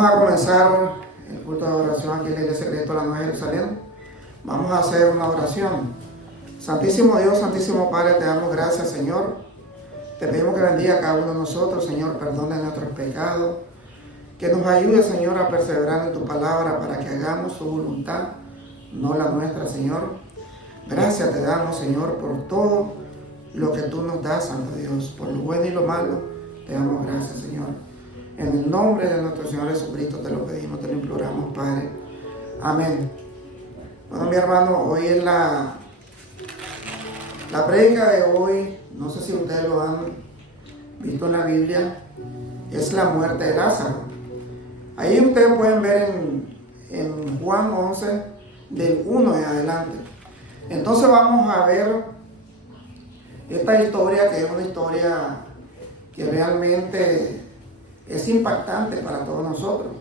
Vamos a comenzar el culto de oración aquí en la Iglesia de Cristo de la Nueva Jerusalén. Vamos a hacer una oración. Santísimo Dios, Santísimo Padre, te damos gracias, Señor. Te pedimos que bendiga a cada uno de nosotros, Señor, perdone nuestros pecados. Que nos ayude, Señor, a perseverar en tu palabra para que hagamos tu voluntad, no la nuestra, Señor. Gracias te damos, Señor, por todo lo que tú nos das, Santo Dios, por lo bueno y lo malo. Te damos gracias, Señor. En el nombre de nuestro Señor Jesucristo te lo pedimos, te lo imploramos, Padre. Amén. Bueno, mi hermano, hoy es la prédica de hoy, no sé si ustedes lo han visto en la Biblia, es la muerte de Lázaro. Ahí ustedes pueden ver en Juan 11, del 1 en adelante. Entonces vamos a ver esta historia, que es una historia que realmente es impactante para todos nosotros.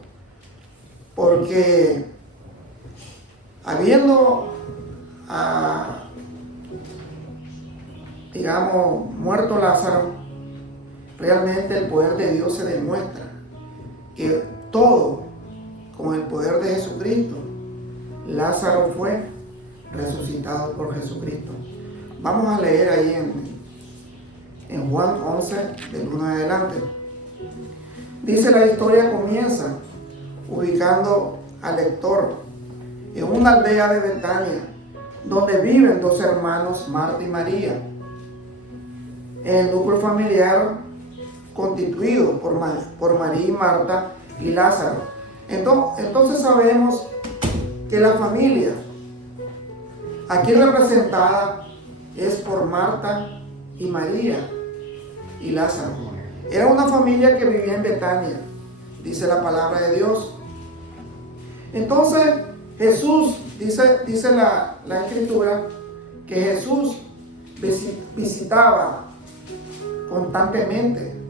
Porque habiendo, muerto Lázaro, realmente el poder de Dios se demuestra. Que todo, con el poder de Jesucristo, Lázaro fue resucitado por Jesucristo. Vamos a leer ahí en Juan 11, del 1 en adelante. Dice: la historia comienza ubicando al lector en una aldea de Betania, donde viven dos hermanos, Marta y María, en el núcleo familiar constituido por María y Marta y Lázaro. Entonces sabemos que la familia aquí representada es por Marta y María y Lázaro. Era una familia que vivía en Betania, dice la palabra de Dios. Entonces Jesús, dice la Escritura, que Jesús visitaba constantemente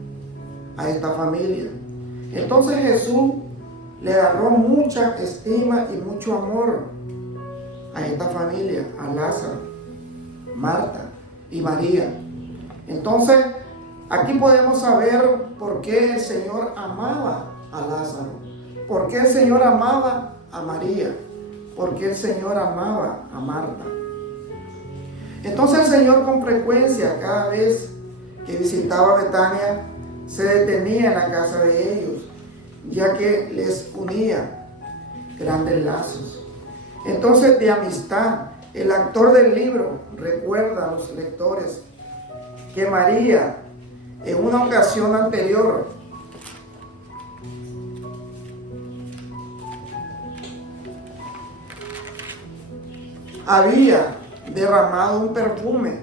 a esta familia. Entonces Jesús le agarró mucha estima y mucho amor a esta familia, a Lázaro, Marta y María. Entonces aquí podemos saber por qué el Señor amaba a Lázaro, por qué el Señor amaba a María, por qué el Señor amaba a Marta. Entonces el Señor, con frecuencia, cada vez que visitaba Betania, se detenía en la casa de ellos, ya que les unía grandes lazos. Entonces, de amistad, el autor del libro recuerda a los lectores que María, en una ocasión anterior, había derramado un perfume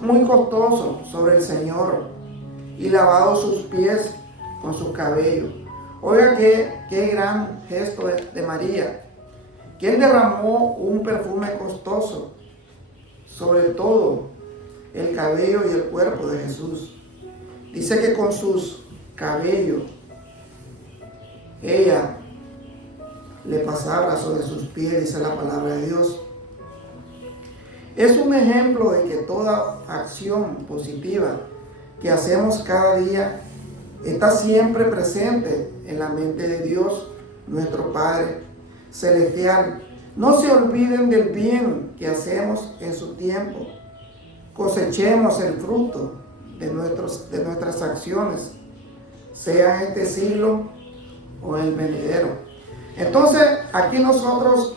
muy costoso sobre el Señor y lavado sus pies con sus cabellos. Oiga qué gran gesto de María, que él derramó un perfume costoso sobre todo el cabello y el cuerpo de Jesús. Dice que con sus cabellos ella le pasaba sobre sus pies, dice la palabra de Dios. Es un ejemplo de que toda acción positiva que hacemos cada día está siempre presente en la mente de Dios, nuestro Padre Celestial. No se olviden del bien que hacemos en su tiempo. Cosechemos el fruto de nuestras acciones, sea en este siglo o en el venidero. Entonces, aquí nosotros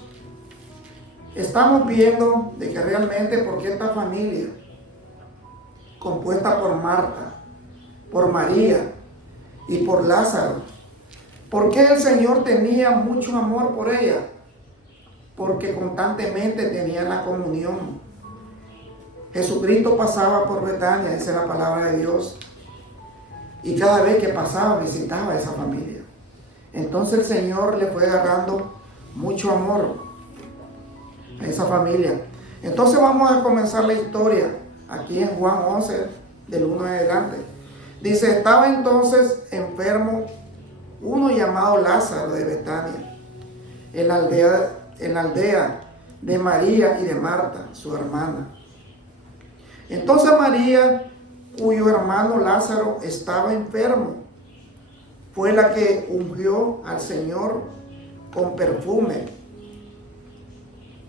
estamos viendo de que realmente, porque esta familia, compuesta por Marta, por María y por Lázaro, ¿por qué el Señor tenía mucho amor por ella? Porque constantemente tenían la comunión. Jesucristo pasaba por Betania, dice la palabra de Dios, y cada vez que pasaba visitaba a esa familia. Entonces el Señor le fue agarrando mucho amor a esa familia. Entonces vamos a comenzar la historia aquí en Juan 11, del 1 en adelante. Dice: estaba entonces enfermo uno llamado Lázaro de Betania, en la aldea de María y de Marta, su hermana. Entonces María cuyo hermano Lázaro estaba enfermo, fue la que ungió al Señor con perfume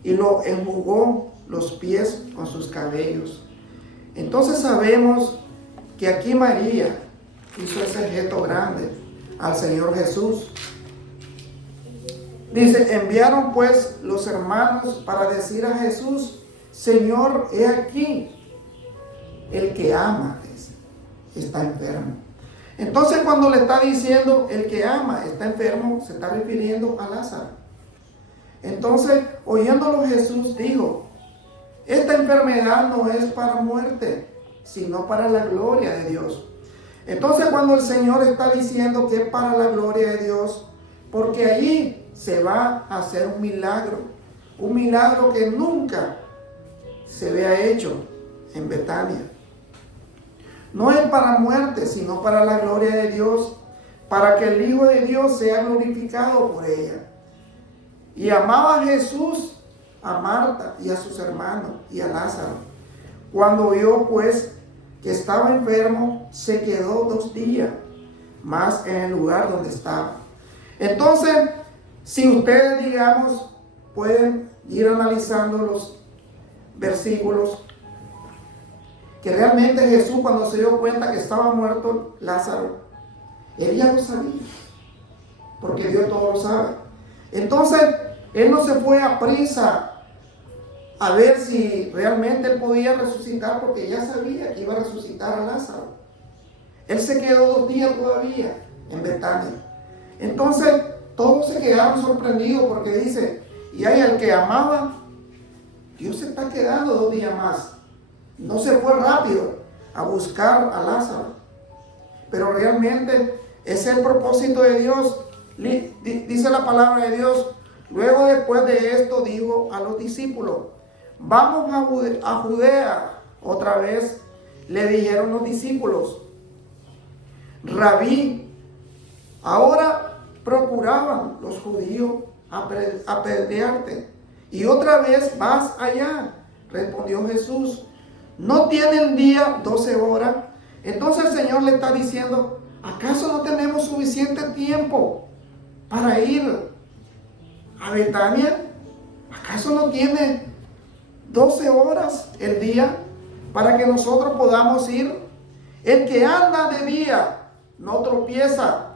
y lo enjugó los pies con sus cabellos. Entonces sabemos que aquí María hizo ese gesto grande al Señor Jesús. Dice, enviaron pues los hermanos para decir a Jesús, Señor, he aquí, el que ama está enfermo. Entonces cuando le está diciendo el que ama está enfermo, se está refiriendo a Lázaro. Entonces, oyéndolo Jesús dijo, esta enfermedad no es para muerte, sino para la gloria de Dios. Entonces cuando el Señor está diciendo que es para la gloria de Dios, porque allí se va a hacer un milagro que nunca se había hecho en Betania. No es para muerte, sino para la gloria de Dios, para que el Hijo de Dios sea glorificado por ella. Y amaba a Jesús, a Marta y a sus hermanos y a Lázaro. Cuando vio pues que estaba enfermo, se quedó 2 días más en el lugar donde estaba. Entonces, si ustedes, digamos, pueden ir analizando los versículos, que realmente Jesús, cuando se dio cuenta que estaba muerto Lázaro, él ya lo sabía, porque Dios todo lo sabe. Entonces, él no se fue a prisa a ver si realmente él podía resucitar, porque ya sabía que iba a resucitar a Lázaro. Él se quedó 2 días todavía en Betania. Entonces, todos se quedaron sorprendidos porque dice, y hay al que amaba, Dios se está quedando 2 días más. No se fue rápido a buscar a Lázaro. Pero realmente ese es el propósito de Dios. Dice la palabra de Dios. Luego, después de esto, dijo a los discípulos, vamos a Judea otra vez. Le dijeron los discípulos, Rabí, ahora procuraban los judíos apedrearte, y otra vez vas allá. Respondió Jesús, ¿no tiene el día 12 horas? Entonces el Señor le está diciendo, ¿acaso no tenemos suficiente tiempo para ir a Betania? ¿Acaso no tiene 12 horas el día para que nosotros podamos ir? El que anda de día no tropieza,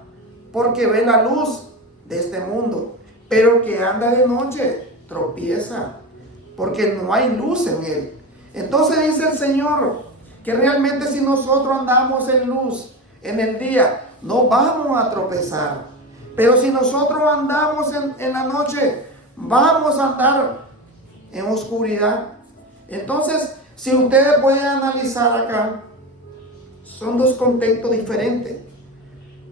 porque ve la luz de este mundo, pero el que anda de noche tropieza, porque no hay luz en él. Entonces dice el Señor que realmente si nosotros andamos en luz en el día, no vamos a tropezar. Pero si nosotros andamos en la noche, vamos a andar en oscuridad. Entonces, si ustedes pueden analizar acá, son 2 contextos diferentes.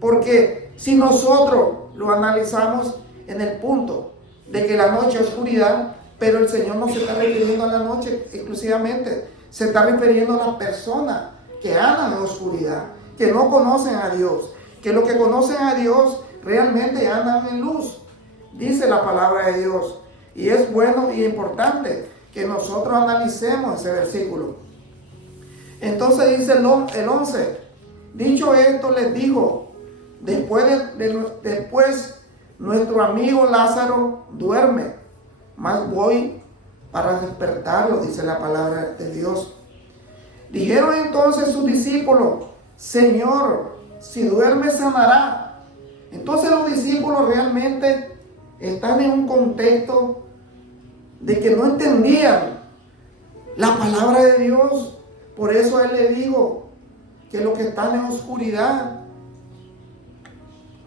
Porque si nosotros lo analizamos en el punto de que la noche es oscuridad, pero el Señor no se está refiriendo a la noche exclusivamente, se está refiriendo a las personas que andan en oscuridad, que no conocen a Dios, que los que conocen a Dios realmente andan en luz, dice la palabra de Dios. Y es bueno y importante que nosotros analicemos ese versículo. Entonces dice el 11, dicho esto les dijo, después nuestro amigo Lázaro duerme, mas voy para despertarlo, dice la palabra de Dios. Dijeron entonces sus discípulos, Señor, si duerme sanará. Entonces los discípulos realmente están en un contexto de que no entendían la palabra de Dios. Por eso él le dijo que los que están en oscuridad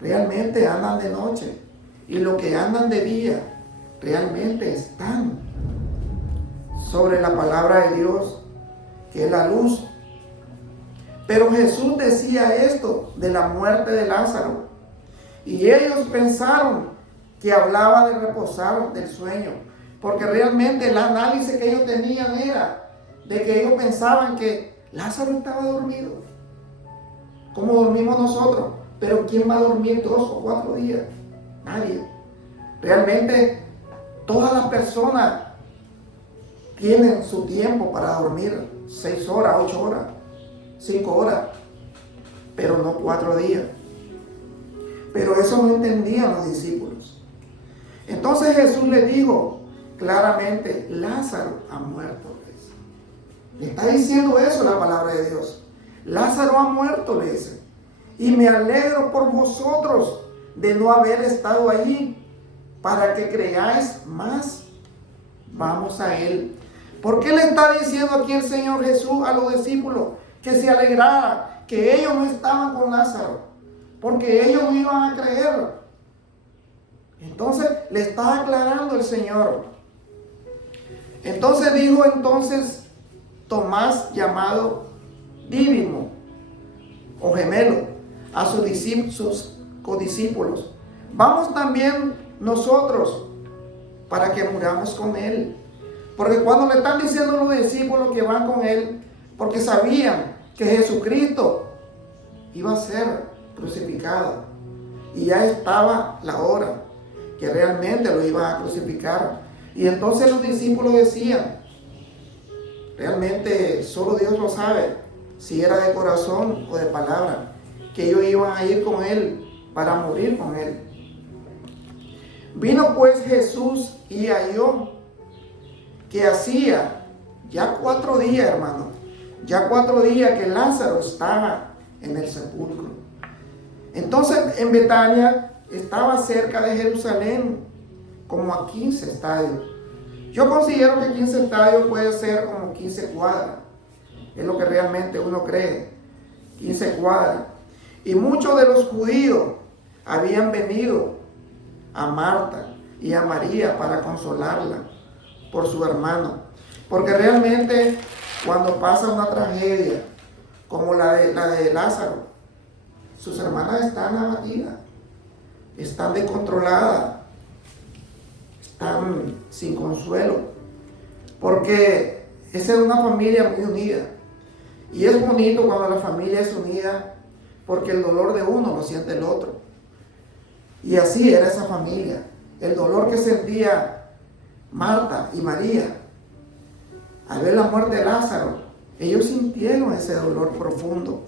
realmente andan de noche, y los que andan de día realmente están sobre la palabra de Dios, que es la luz. Pero Jesús decía esto de la muerte de Lázaro, y ellos pensaron que hablaba de reposar del sueño, porque realmente el análisis que ellos tenían era de que ellos pensaban que Lázaro estaba dormido, como dormimos nosotros. Pero ¿quién va a dormir 2 o 4 días? Nadie. Realmente todas las personas tienen su tiempo para dormir 6 horas, 8 horas. 5 horas, pero no 4 días. Pero eso no entendían los discípulos. Entonces Jesús le dijo claramente, Lázaro ha muerto. Le está diciendo eso la palabra de Dios. Lázaro ha muerto, le dice. Y me alegro por vosotros de no haber estado allí, para que creáis más. Vamos a él. ¿Por qué le está diciendo aquí el Señor Jesús a los discípulos que se alegraran, que ellos no estaban con Lázaro? Porque ellos no iban a creer. Entonces le está aclarando el Señor. Entonces dijo Tomás, llamado Dídimo o gemelo, a sus codiscípulos, vamos también nosotros para que muramos con él. Porque cuando le están diciendo a los discípulos que van con él, porque sabían que Jesucristo iba a ser crucificado y ya estaba la hora que realmente lo iban a crucificar. Y entonces los discípulos decían, realmente solo Dios lo sabe, si era de corazón o de palabra, que ellos iban a ir con él para morir con él. Vino pues Jesús y halló que hacía ya 4 días, hermano, ya 4 días que Lázaro estaba en el sepulcro. Entonces en Betania estaba cerca de Jerusalén, como a 15 estadios. Yo considero que 15 estadios puede ser como 15 cuadras. Es lo que realmente uno cree. 15 cuadras. Y muchos de los judíos habían venido a Marta y a María para consolarla por su hermano. Porque realmente cuando pasa una tragedia como la de Lázaro, sus hermanas están abatidas, están descontroladas, están sin consuelo, porque esa es una familia muy unida. Y es bonito cuando la familia es unida, porque el dolor de uno lo siente el otro. Y así era esa familia. El dolor que sentía Marta y María al ver la muerte de Lázaro, ellos sintieron ese dolor profundo.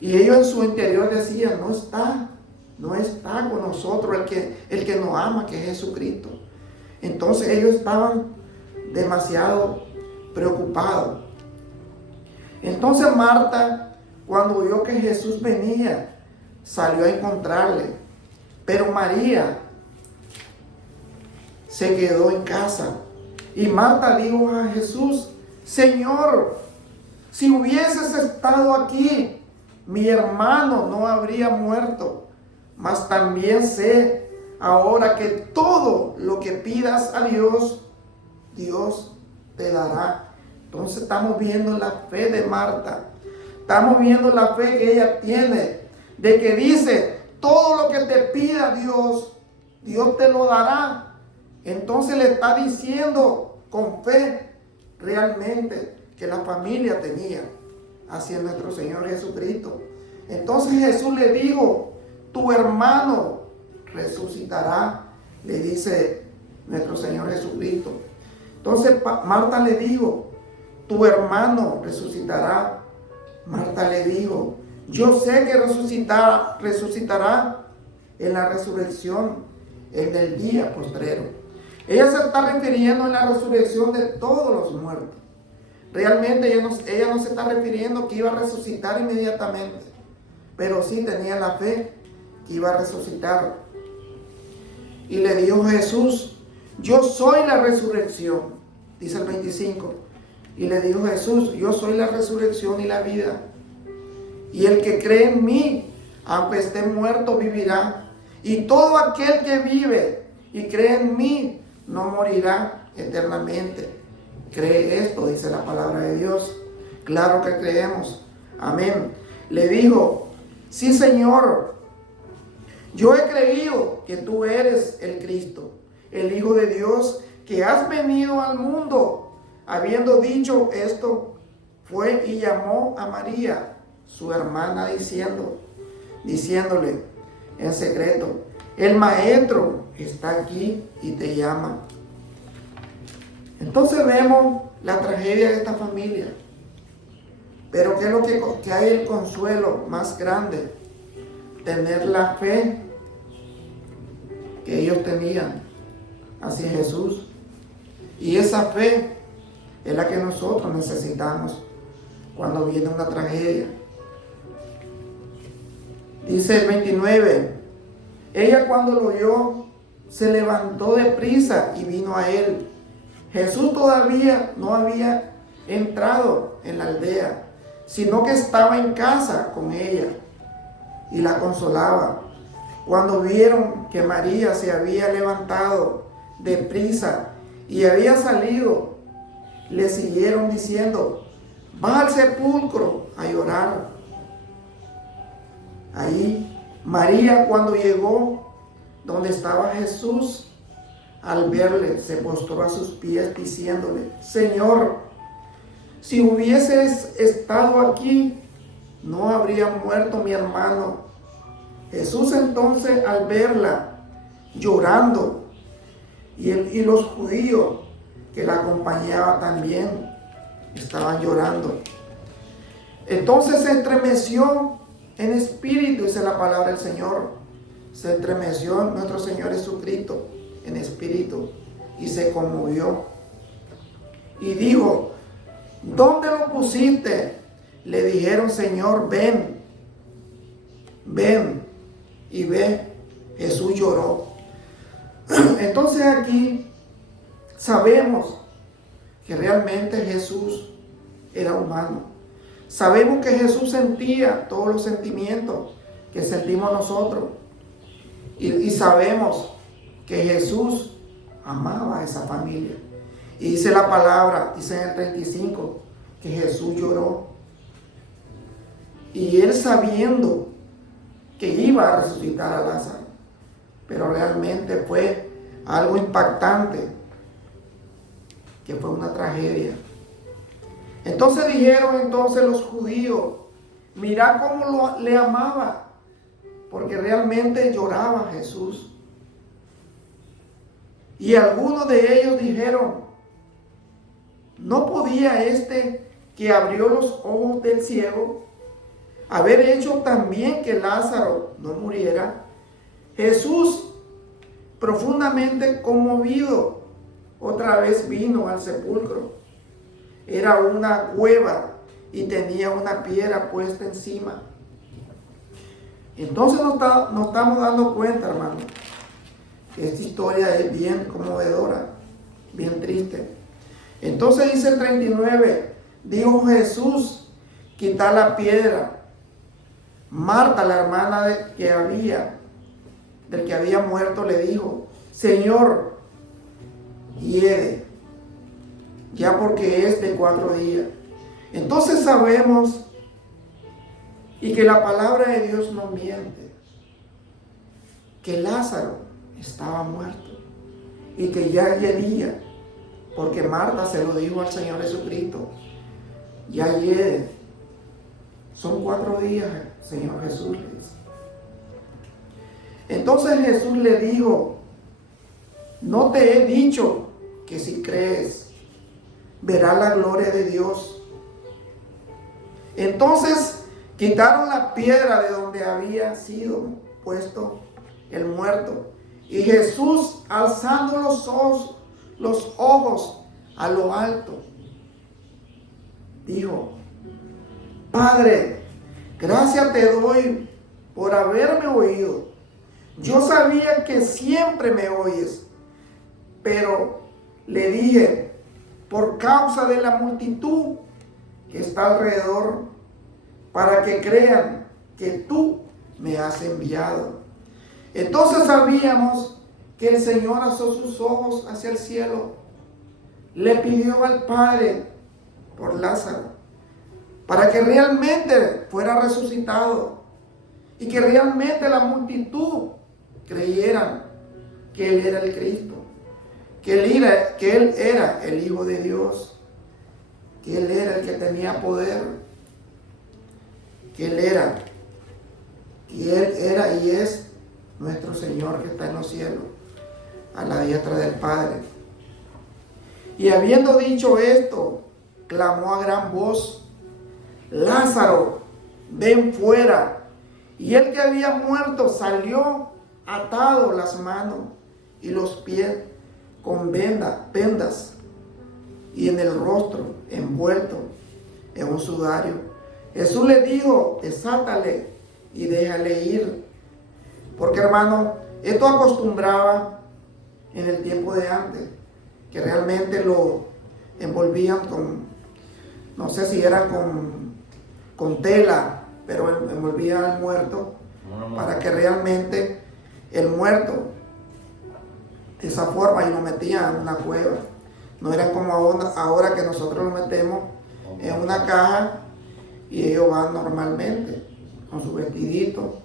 Y ellos en su interior decían, no está con nosotros el que nos ama, que es Jesucristo. Entonces ellos estaban demasiado preocupados. Entonces Marta, cuando vio que Jesús venía, salió a encontrarle. Pero María se quedó en casa. Y Marta dijo a Jesús, Señor, si hubieses estado aquí, mi hermano no habría muerto. Mas también sé ahora que todo lo que pidas a Dios, Dios te dará. Entonces estamos viendo la fe de Marta. Estamos viendo la fe que ella tiene, de que dice, todo lo que te pida Dios, Dios te lo dará. Entonces le está diciendo con fe realmente que la familia tenía hacia nuestro Señor Jesucristo. Entonces Jesús le dijo, tu hermano resucitará, le dice nuestro Señor Jesucristo. Entonces Marta le dijo, tu hermano resucitará. Marta le dijo, yo sé que resucitará en la resurrección, en el día postrero. Ella se está refiriendo en la resurrección de todos los muertos. Realmente ella no se está refiriendo que iba a resucitar inmediatamente, pero sí tenía la fe que iba a resucitar. Y le dijo Jesús, yo soy la resurrección, dice el 25. Y le dijo Jesús, yo soy la resurrección y la vida. Y el que cree en mí, aunque esté muerto, vivirá. Y todo aquel que vive y cree en mí, no morirá eternamente. ¿Cree esto? Dice la palabra de Dios. Claro que creemos. Amén. Le dijo, sí, Señor, yo he creído que tú eres el Cristo, el Hijo de Dios, que has venido al mundo. Habiendo dicho esto, fue y llamó a María, su hermana, diciéndole en secreto, el Maestro está aquí y te llama. Entonces vemos la tragedia de esta familia. Pero ¿qué es lo que hay el consuelo más grande? Tener la fe que ellos tenían hacia Jesús. Y esa fe es la que nosotros necesitamos cuando viene una tragedia. Dice el 29, ella cuando lo oyó se levantó deprisa y vino a él. Jesús todavía no había entrado en la aldea, sino que estaba en casa con ella y la consolaba. Cuando vieron que María se había levantado deprisa y había salido, le siguieron diciendo, va al sepulcro a llorar. Ahí María, cuando llegó donde estaba Jesús, al verle se postró a sus pies diciéndole, Señor, si hubieses estado aquí, no habría muerto mi hermano. Jesús entonces, al verla llorando, y los judíos que la acompañaban también estaban llorando, entonces se estremeció en espíritu, dice la palabra del Señor. Se estremeció nuestro Señor Jesucristo en espíritu y se conmovió. Y dijo, ¿dónde lo pusiste? Le dijeron, Señor, ven, ven y ve. Jesús lloró. Entonces aquí sabemos que realmente Jesús era humano. Sabemos que Jesús sentía todos los sentimientos que sentimos nosotros. Y sabemos que Jesús amaba a esa familia. Y dice la palabra, dice en el 35, que Jesús lloró. Y él sabiendo que iba a resucitar a Lázaro. Pero realmente fue algo impactante, que fue una tragedia. Entonces dijeron los judíos, mirá cómo le amaba, porque realmente lloraba Jesús. Y algunos de ellos dijeron, ¿no podía este que abrió los ojos del ciego haber hecho también que Lázaro no muriera? Jesús, profundamente conmovido, otra vez vino al sepulcro. Era una cueva y tenía una piedra puesta encima. Entonces nos estamos dando cuenta, hermano, que esta historia es bien conmovedora, bien triste. Entonces dice el 39, dijo Jesús, quita la piedra. Marta, la hermana del que había muerto, le dijo, Señor, hiede, ya porque es de 4 días. Entonces sabemos, y que la palabra de Dios no miente, que Lázaro estaba muerto y que ya hiedía, porque Marta se lo dijo al Señor Jesucristo, ya hiede, son 4 días, Señor Jesús le dice. Entonces Jesús le dijo, no te he dicho que si crees, verás la gloria de Dios. Entonces quitaron la piedra de donde había sido puesto el muerto. Y Jesús, alzando los ojos a lo alto, dijo, Padre, gracias te doy por haberme oído. Yo sabía que siempre me oyes, pero le dije, por causa de la multitud que está alrededor, para que crean que tú me has enviado. Entonces sabíamos que el Señor alzó sus ojos hacia el cielo, le pidió al Padre por Lázaro, para que realmente fuera resucitado y que realmente la multitud creyeran que Él era el Cristo, que Él era el Hijo de Dios, que Él era el que tenía poder, que Él era y es nuestro Señor que está en los cielos, a la diestra del Padre. Y habiendo dicho esto, clamó a gran voz, Lázaro, ven fuera. Y el que había muerto salió atado las manos y los pies con vendas y en el rostro envuelto en un sudario. Jesús le dijo, desátale y déjale ir. Porque, hermano, esto acostumbraba en el tiempo de antes, que realmente lo envolvían con, no sé si era con tela, pero envolvían al muerto para que realmente el muerto, de esa forma, y lo metían en una cueva. No eran como ahora que nosotros lo metemos en una caja y ellos van normalmente con su vestidito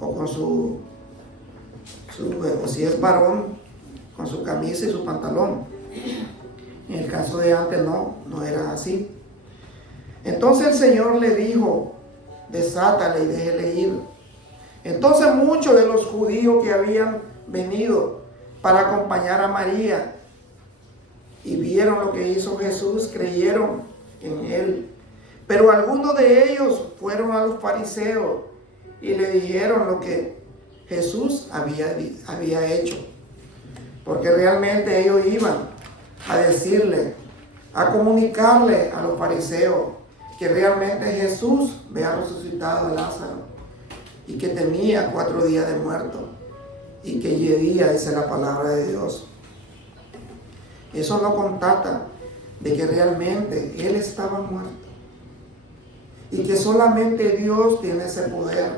o con o si es varón, con su camisa y su pantalón. En el caso de antes no era así. Entonces el Señor le dijo, desátale y déjele ir. Entonces muchos de los judíos que habían venido para acompañar a María y vieron lo que hizo Jesús, creyeron en él. Pero algunos de ellos fueron a los fariseos y le dijeron lo que Jesús había hecho. Porque realmente ellos iban a decirle, a comunicarle a los fariseos que realmente Jesús había resucitado a Lázaro y que tenía 4 días de muerto y que yedía, dice la palabra de Dios. Eso no contata de que realmente él estaba muerto y que solamente Dios tiene ese poder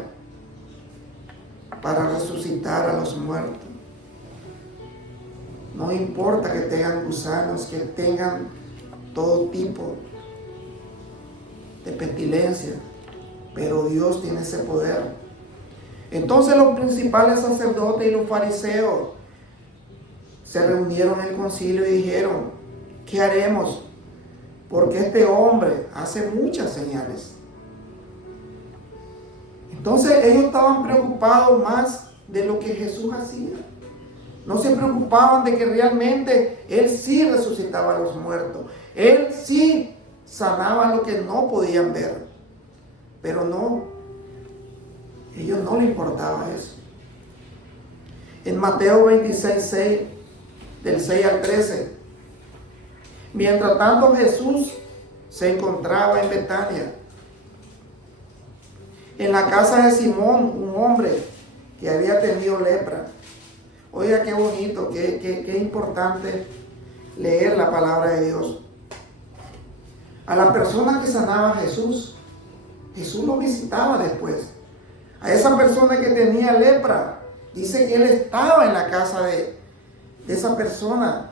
para resucitar a los muertos. No importa que tengan gusanos, que tengan todo tipo de pestilencia, pero Dios tiene ese poder. Entonces los principales sacerdotes y los fariseos se reunieron en el concilio y dijeron, ¿qué haremos? Porque este hombre hace muchas señales. Entonces ellos estaban preocupados más de lo que Jesús hacía. No se preocupaban de que realmente Él sí resucitaba a los muertos. Él sí sanaba lo que no podían ver. Pero no, a ellos no les importaba eso. En Mateo 26, 6, del 6 al 13. Mientras tanto Jesús se encontraba en Betania, en la casa de Simón, un hombre que había tenido lepra. Oiga, qué bonito, qué importante leer la palabra de Dios. A la persona que sanaba Jesús lo visitaba después. A esa persona que tenía lepra, dice que él estaba en la casa de esa persona.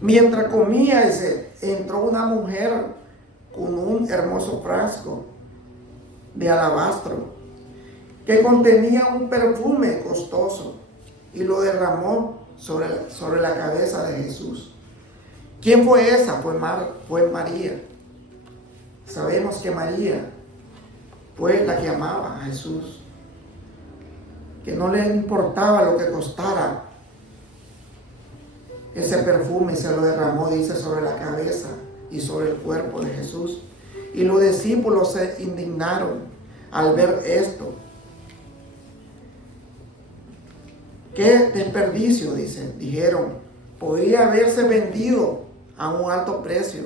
Mientras comía, entró una mujer con un hermoso frasco de alabastro que contenía un perfume costoso y lo derramó sobre la cabeza de Jesús. ¿Quién fue esa? Fue María. Sabemos que María fue la que amaba a Jesús, que no le importaba lo que costara. Ese perfume se lo derramó, dice, sobre la cabeza y sobre el cuerpo de Jesús. Y los discípulos se indignaron al ver esto. ¡Qué desperdicio!, dijeron. Podría haberse vendido a un alto precio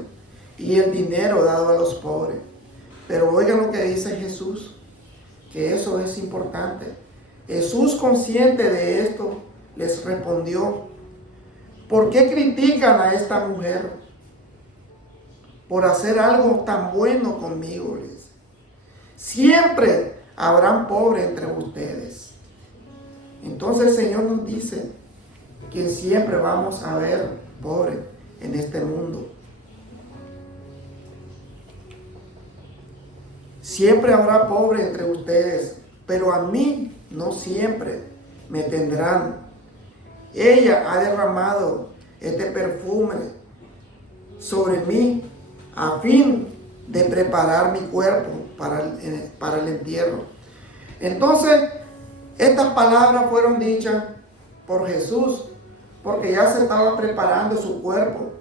y el dinero dado a los pobres. Pero oigan lo que dice Jesús, que eso es importante. Jesús, consciente de esto, les respondió, ¿por qué critican a esta mujer por hacer algo tan bueno conmigo? Siempre habrán pobres entre ustedes. Entonces el Señor nos dice que siempre vamos a ver pobres en este mundo. Siempre habrá pobres entre ustedes, pero a mí no siempre me tendrán. Ella ha derramado este perfume sobre mí a fin de preparar mi cuerpo para el entierro. Entonces, estas palabras fueron dichas por Jesús porque ya se estaba preparando su cuerpo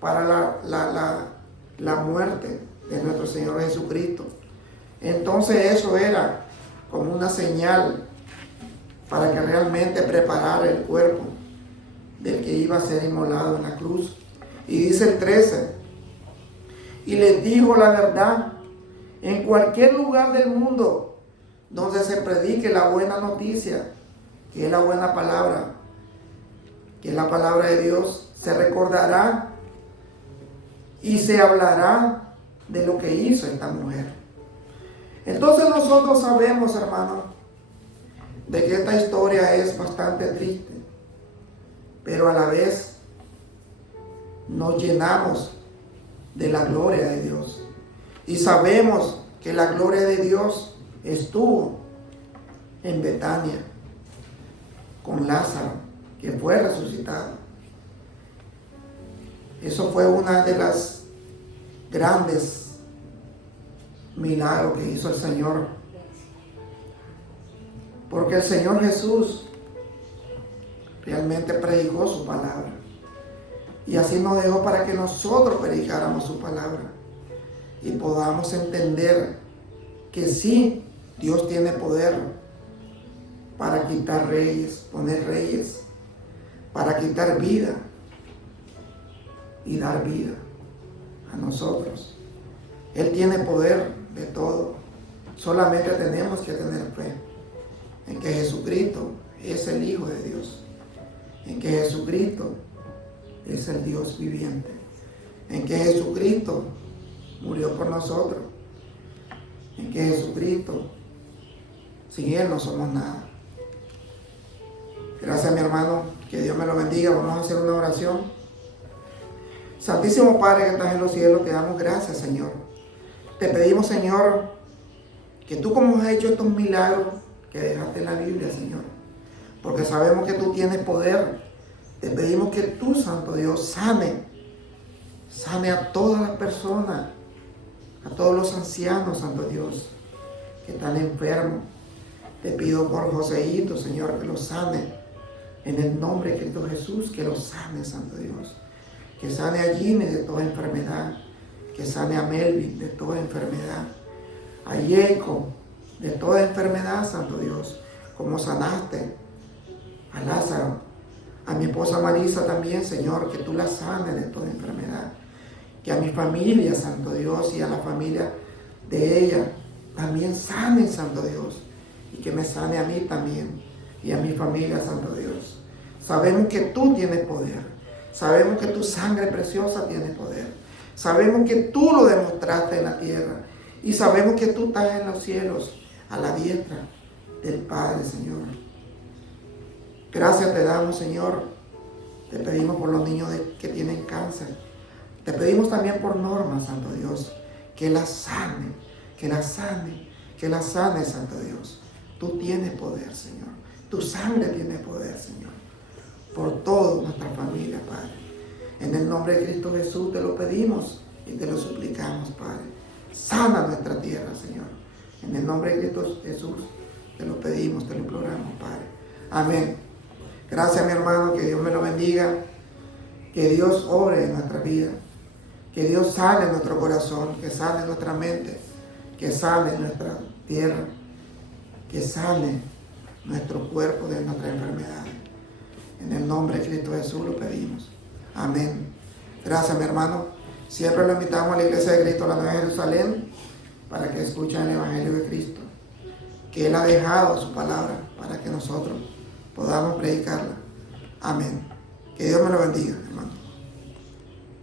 para la muerte de nuestro Señor Jesucristo. Entonces eso era como una señal para que realmente preparara el cuerpo del que iba a ser inmolado en la cruz. Y dice el 13, y les dijo la verdad, en cualquier lugar del mundo donde se predique la buena noticia, que es la buena palabra, que es la palabra de Dios, se recordará y se hablará de lo que hizo esta mujer. Entonces nosotros sabemos, hermanos, de que esta historia es bastante triste, pero a la vez nos llenamos de la gloria de Dios. Y sabemos que la gloria de Dios estuvo en Betania con Lázaro, que fue resucitado. Eso fue una de las grandes milagros que hizo el Señor. Porque el Señor Jesús realmente predicó su palabra. Y así nos dejó para que nosotros predicáramos su palabra. Y podamos entender que sí, Dios tiene poder para quitar reyes, poner reyes, para quitar vida y dar vida a nosotros. Él tiene poder de todo. Solamente tenemos que tener fe en que Jesucristo es el Hijo de Dios, en que Jesucristo es el Dios viviente, en que Jesucristo murió por nosotros, en que Jesucristo, sin Él no somos nada. Gracias, mi hermano, que Dios me lo bendiga. Vamos a hacer una oración. Santísimo Padre que estás en los cielos, te damos gracias, Señor. Te pedimos, Señor, que tú como has hecho estos milagros que dejaste en la Biblia, Señor, porque sabemos que tú tienes poder. Te pedimos que tú, Santo Dios, sane a todas las personas, a todos los ancianos, Santo Dios, que están enfermos. Te pido por Joséito, Señor, que los sane en el nombre de Cristo Jesús, que los sane, Santo Dios, que sane a Jimmy de toda enfermedad, que sane a Melvin de toda enfermedad, a Jacob de toda enfermedad, Santo Dios, como sanaste a Lázaro, a mi esposa Marisa también, Señor, que tú la sanes de toda enfermedad, que a mi familia, Santo Dios, y a la familia de ella también sane, Santo Dios, y que me sane a mí también y a mi familia, Santo Dios. Sabemos que tú tienes poder, sabemos que tu sangre preciosa tiene poder, sabemos que tú lo demostraste en la tierra y sabemos que tú estás en los cielos a la diestra del Padre, Señor. Gracias te damos, Señor. Te pedimos por los niños que tienen cáncer. Te pedimos también por Norma, Santo Dios, que la sane, que la sane, que la sane, Santo Dios. Tú tienes poder, Señor. Tu sangre tiene poder, Señor. Por toda nuestra familia, Padre. En el nombre de Cristo Jesús te lo pedimos y te lo suplicamos, Padre. Sana nuestra tierra, Señor. En el nombre de Cristo Jesús te lo pedimos, te lo imploramos, Padre. Amén. Gracias, mi hermano, que Dios me lo bendiga. Que Dios obre en nuestra vida. Que Dios sane nuestro corazón, que sane nuestra mente, que sane nuestra tierra, que sane nuestro cuerpo de nuestras enfermedades. En el nombre de Cristo Jesús lo pedimos. Amén. Gracias, mi hermano. Siempre lo invitamos a la Iglesia de Cristo, la Nueva Jerusalén, para que escuchen el Evangelio de Cristo, que Él ha dejado su palabra para que nosotros podamos predicarla. Amén. Que Dios me lo bendiga, hermano.